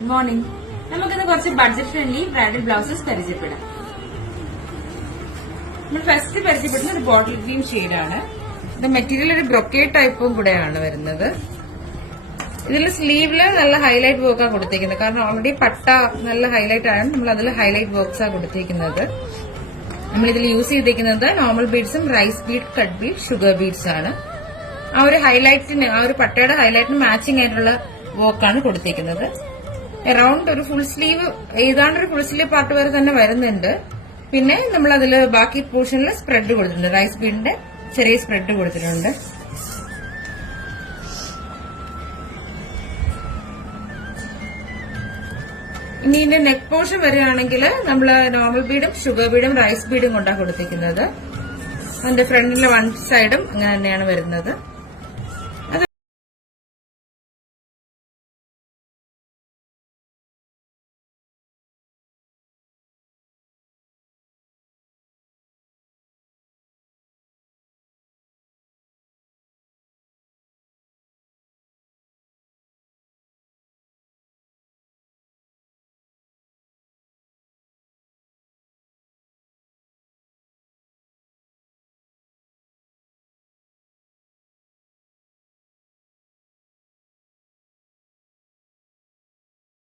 Good morning. നമുക്കിന്ന് കുറച്ച് budget friendly bridal blouses പരിചയപ്പെടാം. നമ്മൾ ഫസ്റ്റ് പരിചയപ്പെടുന്ന ഒരു ബോട്ടിൽ ഗ്രീൻ ഷെയ്ഡാണ്. ഇത് മെറ്റീരിയൽ ഒരു ബ്രൊക്കേഡ് ടൈപ്പും കൂടെയാണ് വരുന്നത്. ഇതിൽ സ്ലീവില് നല്ല ഹൈലൈറ്റ് വർക്കാണ് കൊടുത്തിരിക്കുന്നത്. കാരണം ഓൾറെഡി പട്ട നല്ല ഹൈലൈറ്റ് ആണ്. നമ്മൾ അതിൽ ഹൈലൈറ്റ് വർക്ക്സാണ് കൊടുത്തിരിക്കുന്നത്. നമ്മളിതിൽ യൂസ് ചെയ്തിരിക്കുന്നത് നോർമൽ ബീഡ്സും rice bead, cut bead, sugar beads ആണ്. ആ ഒരു ഹൈലൈറ്റിന്, ആ ഒരു പട്ടയുടെ ഹൈലൈറ്റിന് മാച്ചിങ് ആയിട്ടുള്ള വർക്കാണ് കൊടുത്തിരിക്കുന്നത്. അറൌണ്ട് ഒരു ഫുൾ സ്ലീവ്, ഏതാണ്ട് ഒരു ഫുൾ സ്ലീവ് പാർട്ട് വരെ തന്നെ വരുന്നുണ്ട്. പിന്നെ നമ്മൾ അതില് ബാക്കി പോർഷനിൽ സ്പ്രെഡ് കൊടുത്തിട്ടുണ്ട്. റൈസ് ബീഡിന്റെ ചെറിയ സ്പ്രെഡ് കൊടുത്തിട്ടുണ്ട്. ഇനി ഇതിന്റെ നെക്ക് പോർഷൻ വരികയാണെങ്കിൽ നമ്മൾ നോർമൽ ബീഡും ഷുഗർ ബീഡും റൈസ് ബീഡും കൊണ്ടാണ് കൊടുത്തിരിക്കുന്നത്. അതിന്റെ ഫ്രണ്ടിലെ വൺ സൈഡും അങ്ങനെ തന്നെയാണ് വരുന്നത്.